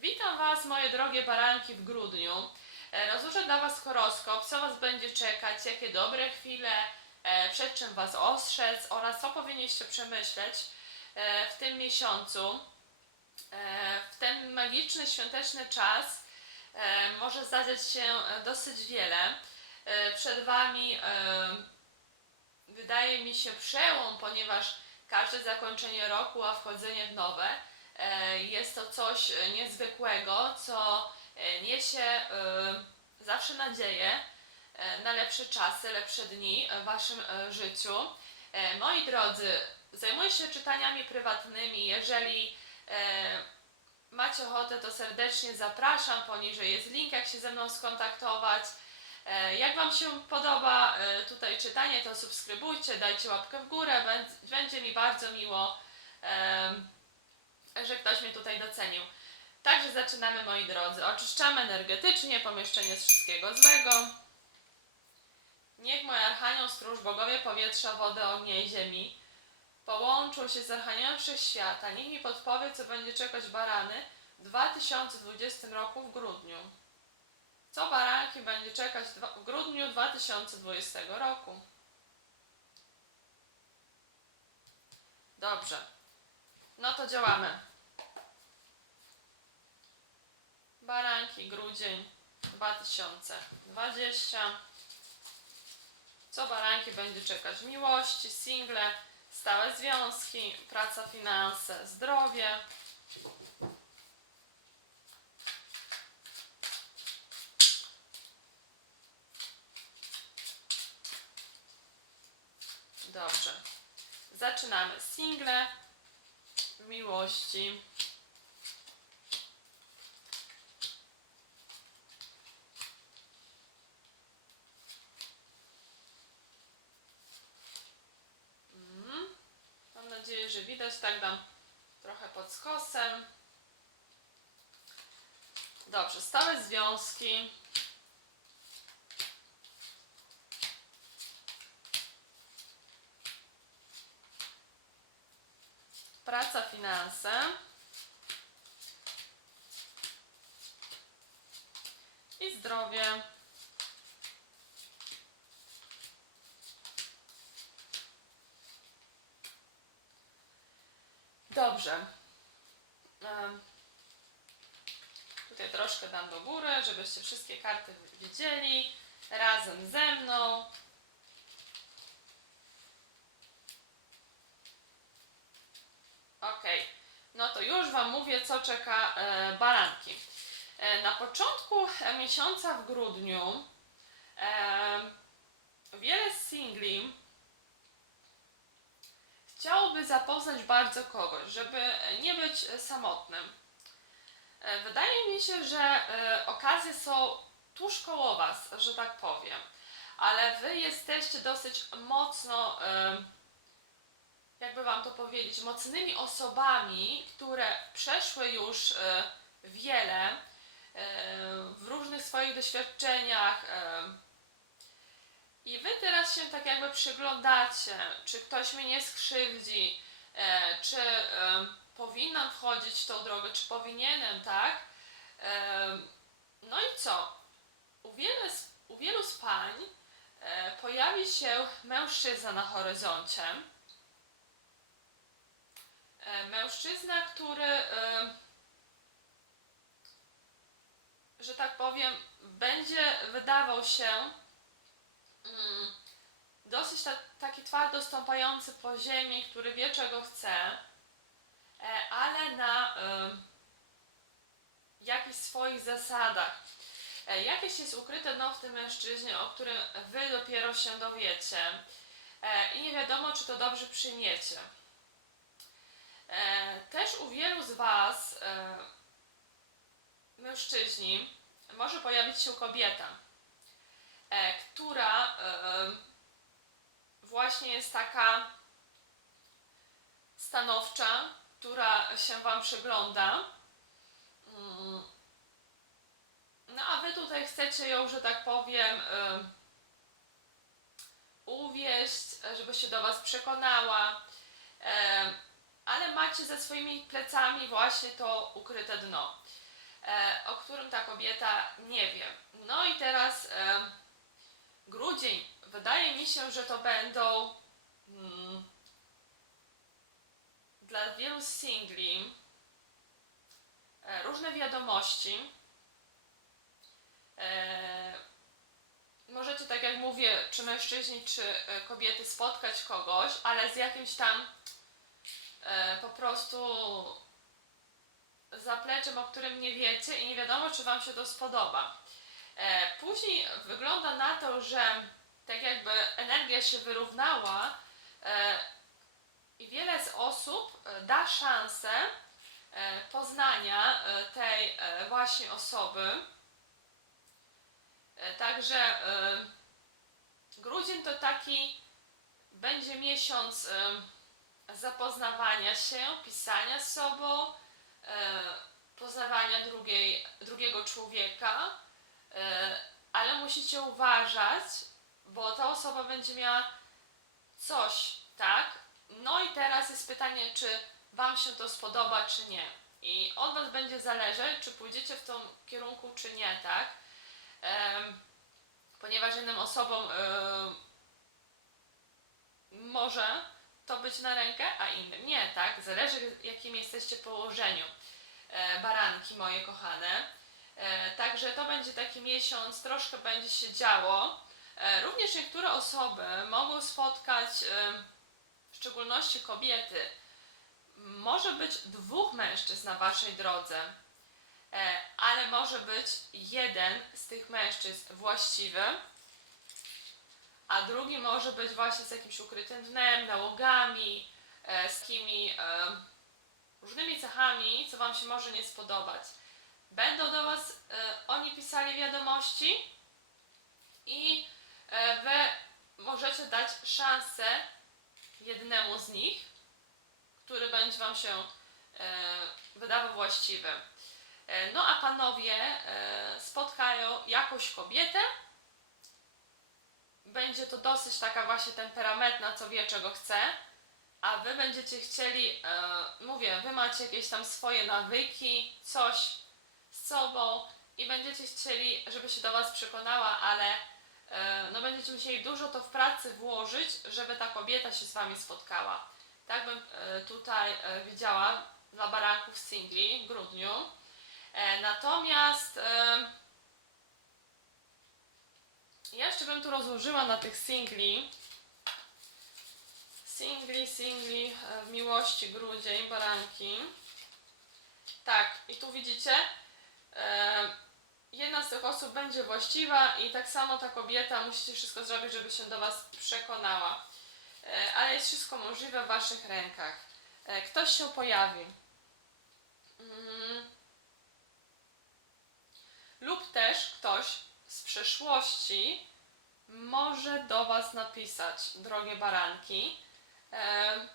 Witam Was, moje drogie baranki, w grudniu. E, Rozłożę dla Was horoskop, co Was będzie czekać, jakie dobre chwile, e, przed czym Was ostrzec oraz co powinniście przemyśleć e, w tym miesiącu. W ten magiczny, świąteczny czas może zdarzać się dosyć wiele. Przed Wami wydaje mi się przełom, ponieważ każde zakończenie roku, a wchodzenie w nowe jest to coś e, niezwykłego, co e, niesie e, zawsze nadzieję e, na lepsze czasy, lepsze dni w Waszym e, życiu. E, Moi drodzy, zajmuję się czytaniami prywatnymi. Jeżeli e, macie ochotę, to serdecznie zapraszam. Poniżej jest link, jak się ze mną skontaktować. E, Jak Wam się podoba e, tutaj czytanie, to subskrybujcie, dajcie łapkę w górę. Bę- Będzie mi bardzo miło, że ktoś mnie tutaj docenił. Także zaczynamy, moi drodzy. Oczyszczamy energetycznie pomieszczenie z wszystkiego złego. Niech mój archanioł, stróż, bogowie powietrza, wody, ognia i ziemi połączą się z archaniołem wszechświata. Niech mi podpowie, co będzie czekać barany w 2020 roku w grudniu. Co baranki będzie czekać w grudniu 2020 roku? Dobrze. No to działamy. Baranki, grudzień 2020. Co baranki będzie czekać? Miłości, single, stałe związki, praca, finanse, zdrowie. Dobrze. Zaczynamy. Single miłości. Mhm. Mam nadzieję, że widać. Tak dam trochę pod skosem. Dobrze. Stałe związki. Praca, finanse. I zdrowie. Dobrze. Tutaj troszkę dam do góry, żebyście wszystkie karty widzieli razem ze mną. Okej, no to już Wam mówię, co czeka e, baranki. E, na początku e, miesiąca w grudniu wiele singli chciałoby zapoznać bardzo kogoś, żeby nie być samotnym. E, wydaje mi się, że e, okazje są tuż koło Was, że tak powiem, ale Wy jesteście dosyć mocno. E, jakby wam to powiedzieć, mocnymi osobami, które przeszły już wiele w różnych swoich doświadczeniach. I wy teraz się tak jakby przyglądacie, czy ktoś mnie nie skrzywdzi, e, czy e, powinnam wchodzić w tą drogę, czy powinienem, tak? E, No i co? U wielu, u wielu z pań pojawi się mężczyzna na horyzoncie mężczyzna, który, że tak powiem, będzie wydawał się mm, dosyć ta, taki twardo stąpający po ziemi, który wie czego chce, e, ale na e, jakichś swoich zasadach. E, Jakieś jest ukryte dno w tym mężczyźnie, o którym wy dopiero się dowiecie e, i nie wiadomo, czy to dobrze przyjmiecie. E, Też u wielu z Was, e, mężczyźni, może pojawić się kobieta, która e, właśnie jest taka stanowcza, która się Wam przygląda. Mm. No a Wy tutaj chcecie ją, że tak powiem, uwieść, żeby się do Was przekonała. Ale macie za swoimi plecami właśnie to ukryte dno. e, o którym ta kobieta nie wie. No i teraz grudzień. Wydaje mi się, że to będą mm, dla wielu singli e, różne wiadomości. E, możecie, tak jak mówię, czy mężczyźni, czy e, kobiety spotkać kogoś, ale z jakimś tam e, po prostu zapleczem, o którym nie wiecie i nie wiadomo, czy Wam się to spodoba. E, później wygląda na to, że tak jakby energia się wyrównała e, i wiele z osób e, da szansę poznania tej właśnie osoby. Także grudzień to taki będzie miesiąc zapoznawania się, pisania z sobą, poznawania drugiej, drugiego człowieka, ale musicie uważać, bo ta osoba będzie miała coś, tak? No i teraz jest pytanie, czy Wam się to spodoba, czy nie. I od Was będzie zależeć, czy pójdziecie w tym kierunku, czy nie, tak? Ponieważ innym osobom em, może to być na rękę, a innym nie, tak? Zależy w jakim jesteście położeniu. E, baranki moje kochane. E, także to będzie taki miesiąc, troszkę będzie się działo. E, również niektóre osoby mogą spotkać, e, w szczególności kobiety, może być dwóch mężczyzn na waszej drodze, ale może być jeden z tych mężczyzn właściwy, a drugi może być właśnie z jakimś ukrytym dnem, nałogami, z takimi różnymi cechami, co Wam się może nie spodobać. Będą do Was e, oni pisali wiadomości i e, Wy możecie dać szansę jednemu z nich, który będzie Wam się e, wydawał właściwy. No a panowie spotkają jakąś kobietę. Będzie to dosyć taka właśnie temperamentna, co wie czego chce, a wy będziecie chcieli, e, mówię, wy macie jakieś tam swoje nawyki, coś z sobą i będziecie chcieli, żeby się do was przekonała, ale e, no będziecie musieli dużo to w pracy włożyć, żeby ta kobieta się z wami spotkała. Tak bym e, tutaj e, widziała dla baranków singli w grudniu. Natomiast ja jeszcze bym tu rozłożyła na tych singli. Singli, singli w miłości grudzień, baranki. Tak, i tu widzicie, jedna z tych osób będzie właściwa i tak samo ta kobieta musicie wszystko zrobić, żeby się do Was przekonała. E, ale jest wszystko możliwe w Waszych rękach. E, ktoś się pojawi. Mm. Lub też ktoś z przeszłości może do Was napisać, drogie baranki. E,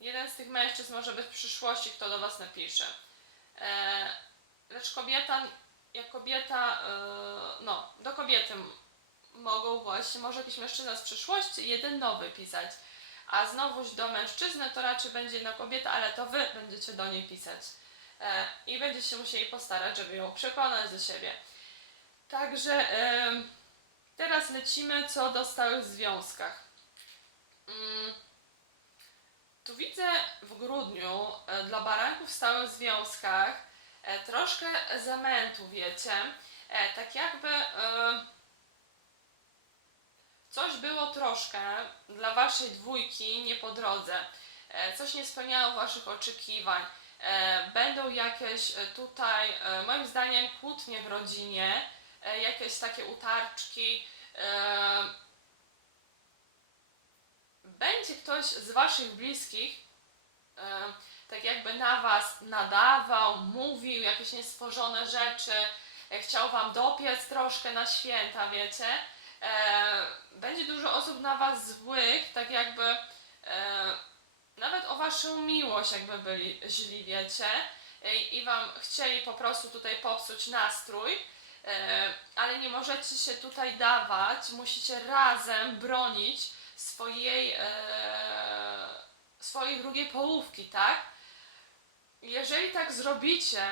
jeden z tych mężczyzn może być w przyszłości, kto do Was napisze. E, lecz kobieta, jak kobieta, e, no, do kobiety mogą właśnie, może jakiś mężczyzna z przyszłości, jeden nowy pisać. A znowuż do mężczyzny to raczej będzie jedna kobieta, ale to Wy będziecie do niej pisać. E, I będziecie się musieli postarać, żeby ją przekonać do siebie. Także teraz lecimy co do stałych związkach. Tu widzę w grudniu e, dla baranków w stałych związkach e, troszkę zamętu, wiecie. E, tak jakby coś było troszkę dla waszej dwójki nie po drodze. Coś nie spełniało waszych oczekiwań. Będą jakieś tutaj, moim zdaniem, kłótnie w rodzinie, jakieś takie utarczki. Będzie ktoś z waszych bliskich e, tak jakby na was nadawał, mówił jakieś niestworzone rzeczy, e, chciał wam dopiec troszkę na święta, wiecie. E, będzie dużo osób na was złych, tak jakby nawet o waszą miłość jakby byli źli, wiecie. I wam chcieli po prostu tutaj popsuć nastrój. Ale nie możecie się tutaj dawać, musicie razem bronić swojej, e, swojej drugiej połówki, tak? Jeżeli tak zrobicie,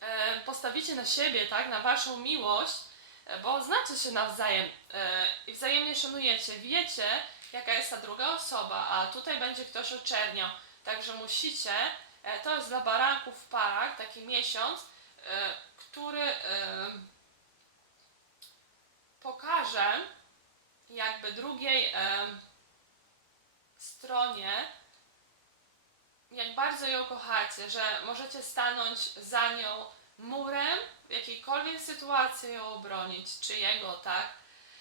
e, postawicie na siebie, tak, na waszą miłość, e, bo znacie się nawzajem i wzajemnie szanujecie, wiecie, jaka jest ta druga osoba, a tutaj będzie ktoś oczerniał. Także musicie, to jest dla baranków w parach, taki miesiąc, który pokaże jakby drugiej stronie, jak bardzo ją kochacie, że możecie stanąć za nią murem, w jakiejkolwiek sytuacji ją obronić, czy jego, tak?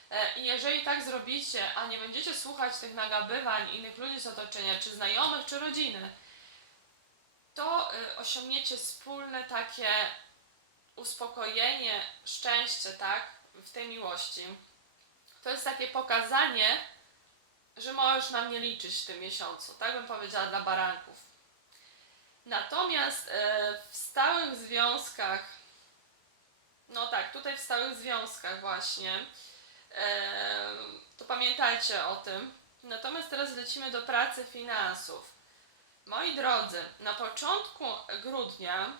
E, I jeżeli tak zrobicie, a nie będziecie słuchać tych nagabywań innych ludzi z otoczenia, czy znajomych, czy rodziny, to y, osiągniecie wspólne takie uspokojenie, szczęście, tak? W tej miłości. To jest takie pokazanie, że możesz na mnie liczyć w tym miesiącu. Tak bym powiedziała dla baranków. Natomiast e, w stałych związkach, no tak, tutaj w stałych związkach właśnie, e, to pamiętajcie o tym. Natomiast teraz lecimy do pracy finansów. Moi drodzy, na początku grudnia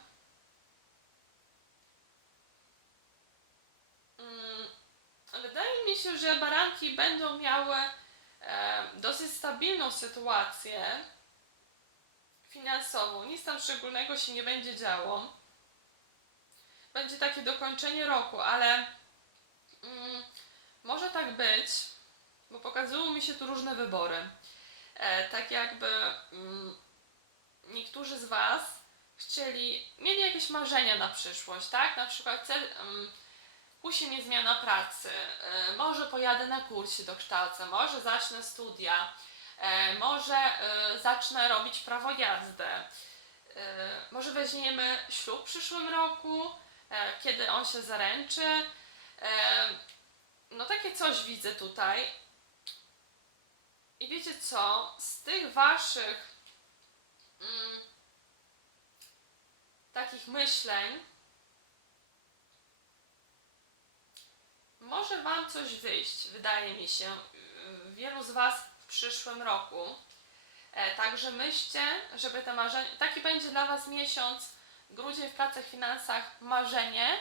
wydaje mi się, że baranki będą miały dosyć stabilną sytuację finansową. Nic tam szczególnego się nie będzie działo. Będzie takie dokończenie roku, ale mm, może tak być, bo pokazują mi się tu różne wybory. E, tak jakby mm, niektórzy z Was chcieli, mieli jakieś marzenia na przyszłość, tak? Na przykład cel, mm, kusi mnie zmiana pracy, e, może pojadę na kurs się dokształcę, może zacznę studia, e, może e, zacznę robić prawo jazdy, może weźmiemy ślub w przyszłym roku, kiedy on się zaręczy. No takie coś widzę tutaj. I wiecie co? Z tych waszych mm, takich myśleń może wam coś wyjść, wydaje mi się. Yy, Wielu z was w przyszłym roku. E, Także myślcie, żeby te marzenia. Taki będzie dla was miesiąc grudzień w pracach, finansach, marzenie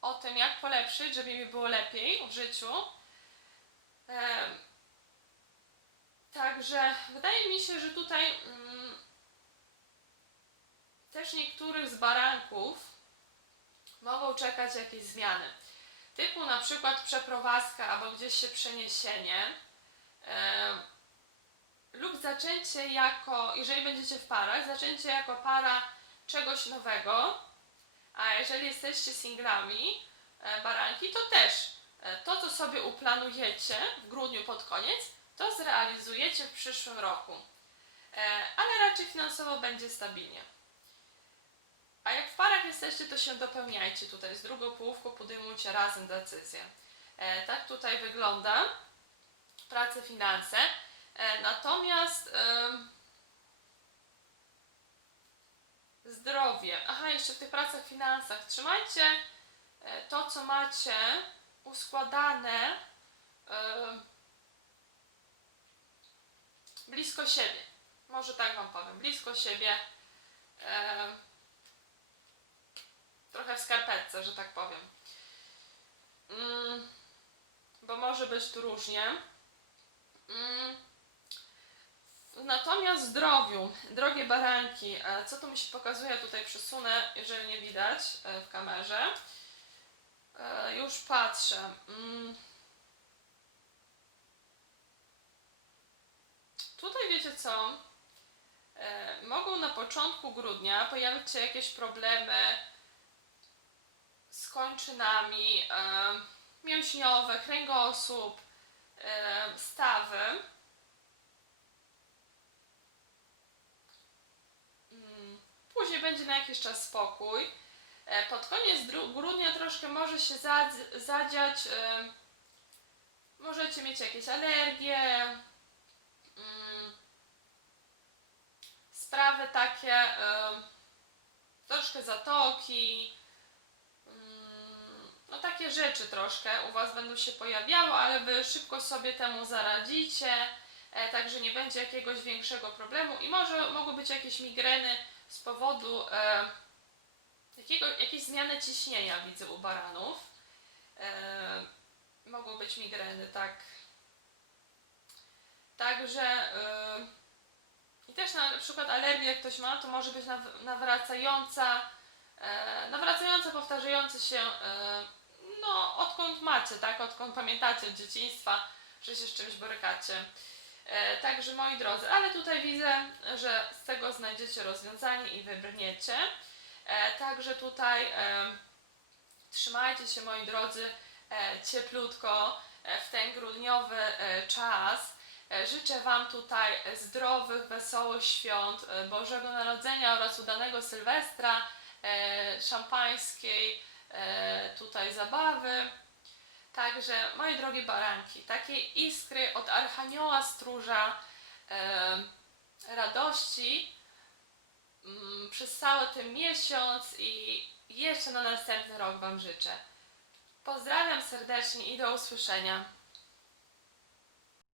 o tym, jak polepszyć, żeby mi było lepiej w życiu. Em, Także wydaje mi się, że tutaj mm, też niektórych z baranków mogą czekać jakieś zmiany. Typu na przykład przeprowadzka albo gdzieś się przeniesienie. em, lub zaczęcie jako, jeżeli będziecie w parach, zaczęcie jako para czegoś nowego. A jeżeli jesteście singlami, e, baranki, to też e, to, co sobie uplanujecie w grudniu pod koniec, to zrealizujecie w przyszłym roku. E, ale raczej finansowo będzie stabilnie. A jak w parach jesteście, to się dopełniajcie tutaj z drugą połówką, podejmujcie razem decyzję. E, tak tutaj wygląda prace, finanse. E, natomiast em, zdrowie. Aha, jeszcze w tych pracach, finansach. Trzymajcie e, to, co macie uskładane em, blisko siebie. Może tak Wam powiem. Blisko siebie. em, trochę w skarpetce, że tak powiem. Mm, bo może być tu różnie. Mm, Natomiast zdrowiu, drogie baranki, co tu mi się pokazuje, tutaj przesunę, jeżeli nie widać e, w kamerze. E, Już patrzę. Mm. Tutaj wiecie co? E, Mogą na początku grudnia pojawić się jakieś problemy z kończynami, mięśniowe, kręgosłup, stawy. Mm, Później będzie na jakiś czas spokój. E, Pod koniec grudnia troszkę może się zadz- zadziać. Możecie mieć jakieś alergie, mm, sprawy takie, troszkę zatoki. No takie rzeczy troszkę u Was będą się pojawiały, ale Wy szybko sobie temu zaradzicie, e, także nie będzie jakiegoś większego problemu i może mogą być jakieś migreny z powodu e, Jakiego, jakieś zmiany ciśnienia widzę u baranów. E, mogą być migreny, tak. Także e, i też na przykład alergia jak ktoś ma, to może być naw- nawracająca, e, nawracająca, powtarzający się, e, no odkąd macie, tak, odkąd pamiętacie od dzieciństwa, że się z czymś borykacie. E, także moi drodzy, ale tutaj widzę, że z tego znajdziecie rozwiązanie i wybrniecie. E, także tutaj e, trzymajcie się moi drodzy e, cieplutko e, w ten grudniowy e, czas. E, Życzę Wam tutaj zdrowych, wesołych świąt, e, Bożego Narodzenia oraz udanego Sylwestra, szampańskiej tutaj zabawy. Także, moje drogie baranki, takiej iskry od Archanioła Stróża e, radości mm, przez cały ten miesiąc i jeszcze na następny rok Wam życzę. Pozdrawiam serdecznie i do usłyszenia.